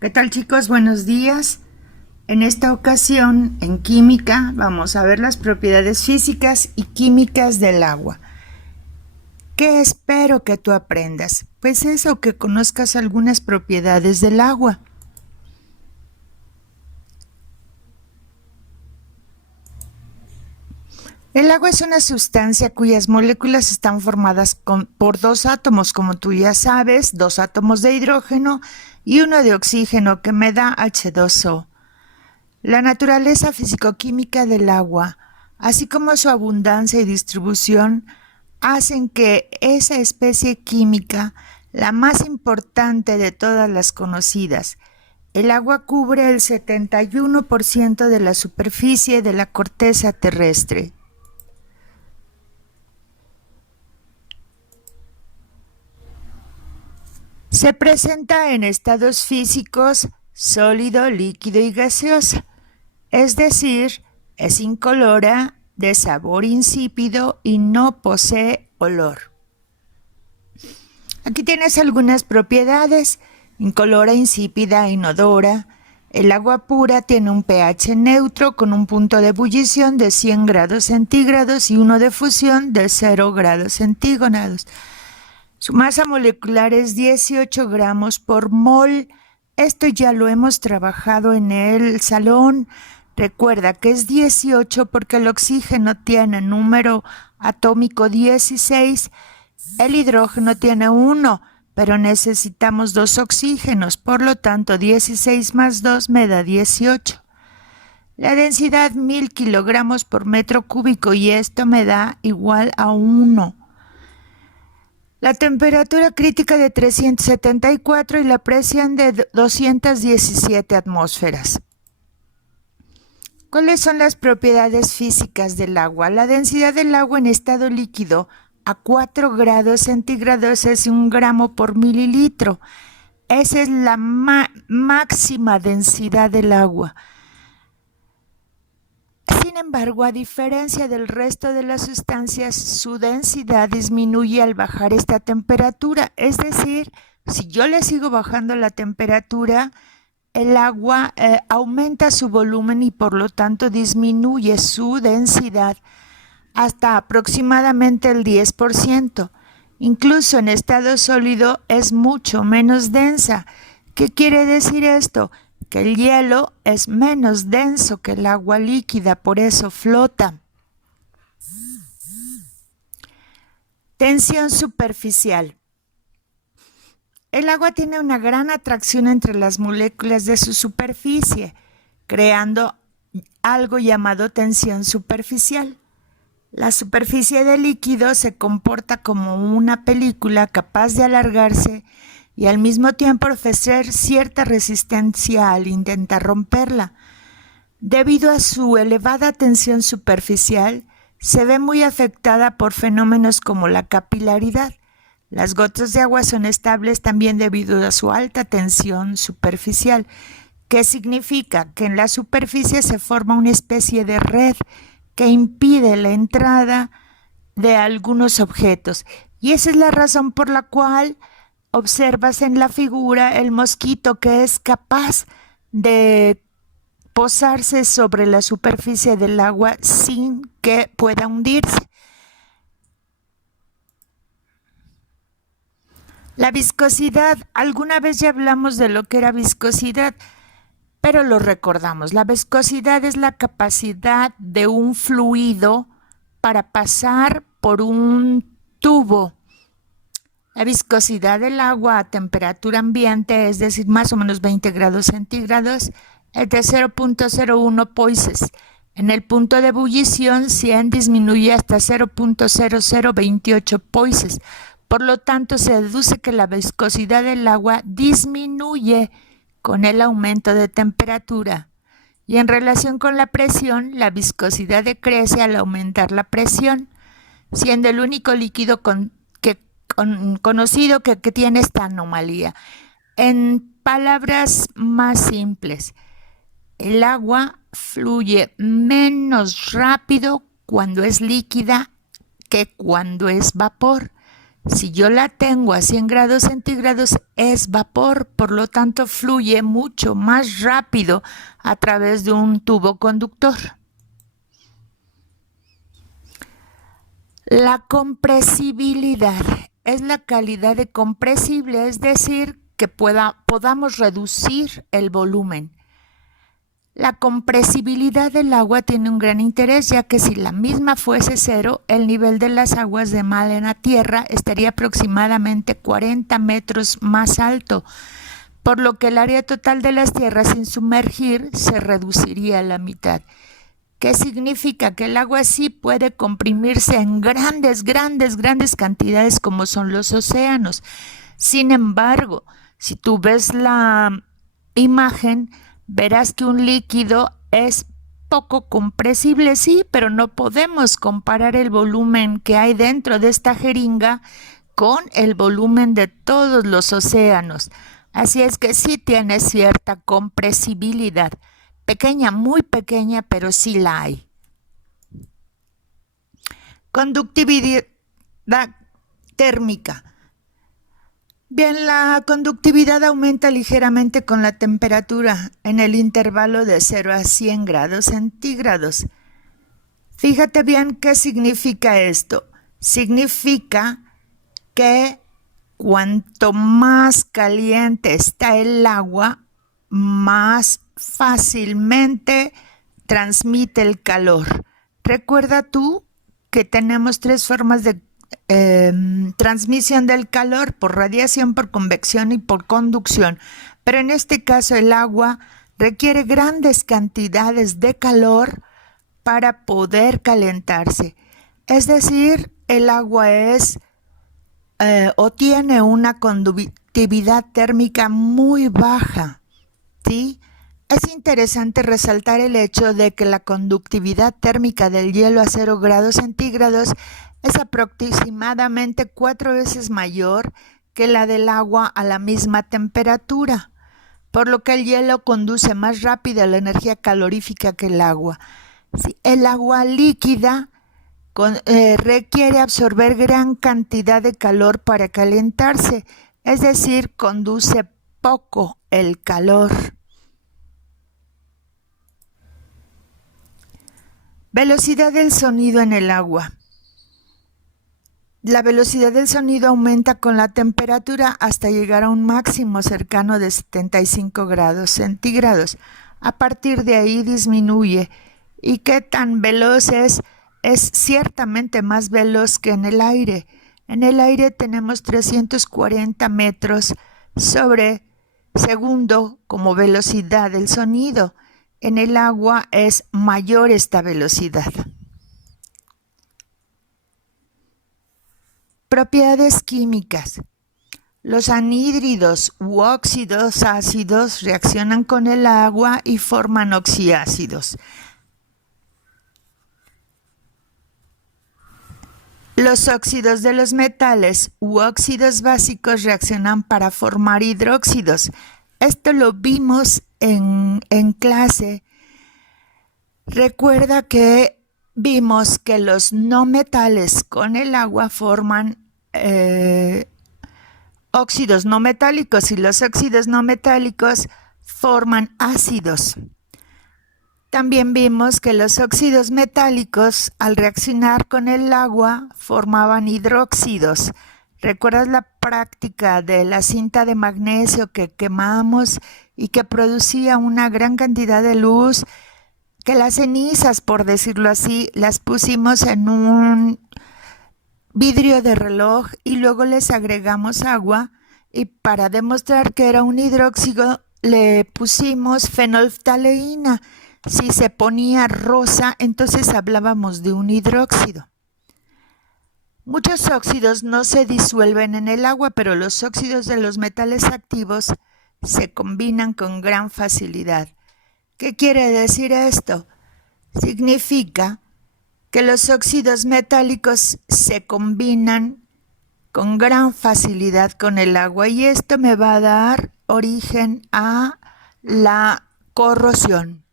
¿Qué tal, chicos? Buenos días. En esta ocasión, en química, vamos a ver las propiedades físicas y químicas del agua. ¿Qué espero que tú aprendas? Pues eso, que conozcas algunas propiedades del agua. El agua es una sustancia cuyas moléculas están formadas por dos átomos, como tú ya sabes, dos átomos de hidrógeno y uno de oxígeno que me da H2O. La naturaleza fisicoquímica del agua, así como su abundancia y distribución, hacen que esa especie química, la más importante de todas las conocidas, el agua cubre el 71% de la superficie de la corteza terrestre. Se presenta en estados físicos sólido, líquido y gaseoso, es decir, es incolora, de sabor insípido y no posee olor. Aquí tienes algunas propiedades: incolora, insípida, inodora. El agua pura tiene un pH neutro con un punto de ebullición de 100 grados centígrados y uno de fusión de 0 grados centígrados. Su masa molecular es 18 gramos por mol. Esto ya lo hemos trabajado en el salón. Recuerda que es 18 porque el oxígeno tiene número atómico 16, el hidrógeno tiene 1, pero necesitamos dos oxígenos, por lo tanto 16 más 2 me da 18. La densidad 1000 kilogramos por metro cúbico y esto me da igual a 1. La temperatura crítica de 374 y la presión de 217 atmósferas. ¿Cuáles son las propiedades físicas del agua? La densidad del agua en estado líquido a 4 grados centígrados es 1 gramo por mililitro. Esa es la máxima densidad del agua. Sin embargo, a diferencia del resto de las sustancias, su densidad disminuye al bajar esta temperatura. Es decir, si yo le sigo bajando la temperatura, el agua aumenta su volumen y por lo tanto disminuye su densidad hasta aproximadamente el 10%. Incluso en estado sólido es mucho menos densa. ¿Qué quiere decir esto? Que el hielo es menos denso que el agua líquida, por eso flota. Tensión superficial. El agua tiene una gran atracción entre las moléculas de su superficie, creando algo llamado tensión superficial. La superficie del líquido se comporta como una película capaz de alargarse y al mismo tiempo ofrecer cierta resistencia al intentar romperla. Debido a su elevada tensión superficial, se ve muy afectada por fenómenos como la capilaridad. Las gotas de agua son estables también debido a su alta tensión superficial, que significa que en la superficie se forma una especie de red que impide la entrada de algunos objetos. Y esa es la razón por la cual observas en la figura el mosquito que es capaz de posarse sobre la superficie del agua sin que pueda hundirse. La viscosidad, alguna vez ya hablamos de lo que era viscosidad, pero lo recordamos. La viscosidad es la capacidad de un fluido para pasar por un tubo. La viscosidad del agua a temperatura ambiente, es decir, más o menos 20 grados centígrados, es de 0.01 poises. En el punto de ebullición, 100 disminuye hasta 0.0028 poises. Por lo tanto, se deduce que la viscosidad del agua disminuye con el aumento de temperatura. Y en relación con la presión, la viscosidad decrece al aumentar la presión, siendo el único líquido conocido que tiene esta anomalía. En palabras más simples, el agua fluye menos rápido cuando es líquida que cuando es vapor. Si yo la tengo a 100 grados centígrados, es vapor, por lo tanto fluye mucho más rápido a través de un tubo conductor. La compresibilidad es la calidad de compresible, es decir, que podamos reducir el volumen. La compresibilidad del agua tiene un gran interés, ya que si la misma fuese cero, el nivel de las aguas de mar en la Tierra estaría aproximadamente 40 metros más alto, por lo que el área total de las tierras sin sumergir se reduciría a la mitad. ¿Qué significa? Que el agua sí puede comprimirse en grandes cantidades como son los océanos. Sin embargo, si tú ves la imagen, verás que un líquido es poco compresible, sí, pero no podemos comparar el volumen que hay dentro de esta jeringa con el volumen de todos los océanos. Así es que sí tiene cierta compresibilidad. Pequeña, muy pequeña, pero sí la hay. Conductividad térmica. Bien, la conductividad aumenta ligeramente con la temperatura en el intervalo de 0 a 100 grados centígrados. Fíjate bien qué significa esto. Significa que cuanto más caliente está el agua, más fácilmente transmite el calor. Recuerda tú que tenemos tres formas de transmisión del calor: por radiación, por convección y por conducción. Pero en este caso el agua requiere grandes cantidades de calor para poder calentarse. Es decir, el agua es o tiene una conductividad térmica muy baja, ¿sí? Es interesante resaltar el hecho de que la conductividad térmica del hielo a 0 grados centígrados es aproximadamente 4 veces mayor que la del agua a la misma temperatura, por lo que el hielo conduce más rápido la energía calorífica que el agua. Sí, el agua líquida requiere absorber gran cantidad de calor para calentarse, es decir, conduce poco el calor. Velocidad del sonido en el agua. La velocidad del sonido aumenta con la temperatura hasta llegar a un máximo cercano de 75 grados centígrados. A partir de ahí disminuye. ¿Y qué tan veloz es? Es ciertamente más veloz que en el aire. En el aire tenemos 340 metros sobre segundo como velocidad del sonido. En el agua es mayor esta velocidad. Propiedades químicas. Los anhídridos u óxidos ácidos reaccionan con el agua y forman oxiácidos. Los óxidos de los metales u óxidos básicos reaccionan para formar hidróxidos. Esto lo vimos en clase. Recuerda que vimos que los no metales con el agua forman óxidos no metálicos y los óxidos no metálicos forman ácidos. También vimos que los óxidos metálicos, al reaccionar con el agua, formaban hidróxidos. ¿Recuerdas la práctica de la cinta de magnesio que quemamos y que producía una gran cantidad de luz? Que las cenizas, por decirlo así, las pusimos en un vidrio de reloj y luego les agregamos agua, y para demostrar que era un hidróxido le pusimos fenolftaleína. Si se ponía rosa, entonces hablábamos de un hidróxido. Muchos óxidos no se disuelven en el agua, pero los óxidos de los metales activos se combinan con gran facilidad. ¿Qué quiere decir esto? Significa que los óxidos metálicos se combinan con gran facilidad con el agua y esto me va a dar origen a la corrosión.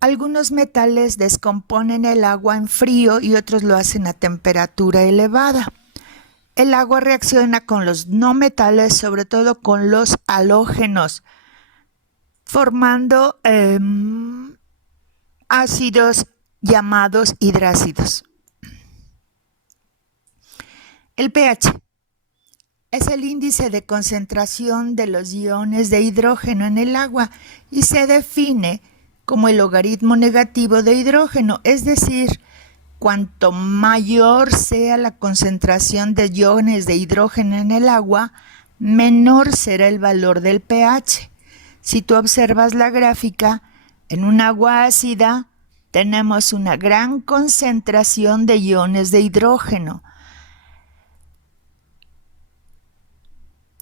Algunos metales descomponen el agua en frío y otros lo hacen a temperatura elevada. El agua reacciona con los no metales, sobre todo con los halógenos, formando ácidos llamados hidrácidos. El pH es el índice de concentración de los iones de hidrógeno en el agua y se define como el logaritmo negativo de hidrógeno, es decir, cuanto mayor sea la concentración de iones de hidrógeno en el agua, menor será el valor del pH. Si tú observas la gráfica, en un agua ácida tenemos una gran concentración de iones de hidrógeno.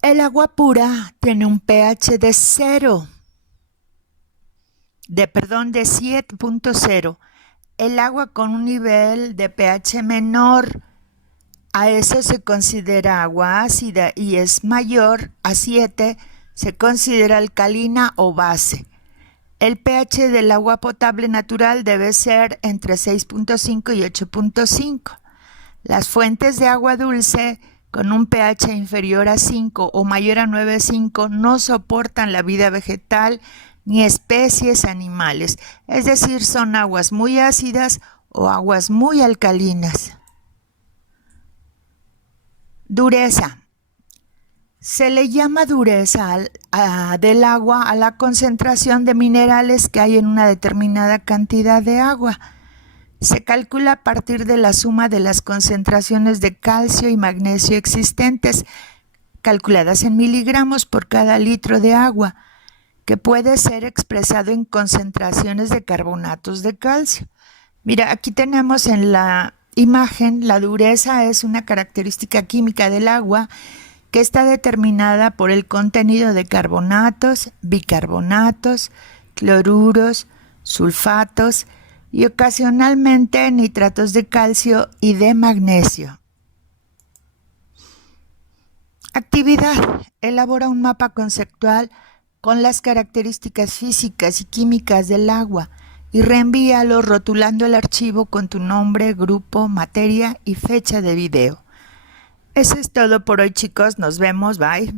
El agua pura tiene un pH de 7.0. El agua con un nivel de pH menor a eso se considera agua ácida y es mayor a 7, se considera alcalina o base. El pH del agua potable natural debe ser entre 6.5 y 8.5. Las fuentes de agua dulce con un pH inferior a 5 o mayor a 9.5 no soportan la vida vegetal ni especies animales, es decir, son aguas muy ácidas o aguas muy alcalinas. Dureza. Se le llama dureza del agua a la concentración de minerales que hay en una determinada cantidad de agua. Se calcula a partir de la suma de las concentraciones de calcio y magnesio existentes, calculadas en miligramos por cada litro de agua, que puede ser expresado en concentraciones de carbonatos de calcio. Mira, aquí tenemos en la imagen, la dureza es una característica química del agua que está determinada por el contenido de carbonatos, bicarbonatos, cloruros, sulfatos y ocasionalmente nitratos de calcio y de magnesio. Actividad. Elabora un mapa conceptual con las características físicas y químicas del agua y reenvíalo rotulando el archivo con tu nombre, grupo, materia y fecha de video. Eso es todo por hoy, chicos. Nos vemos. Bye.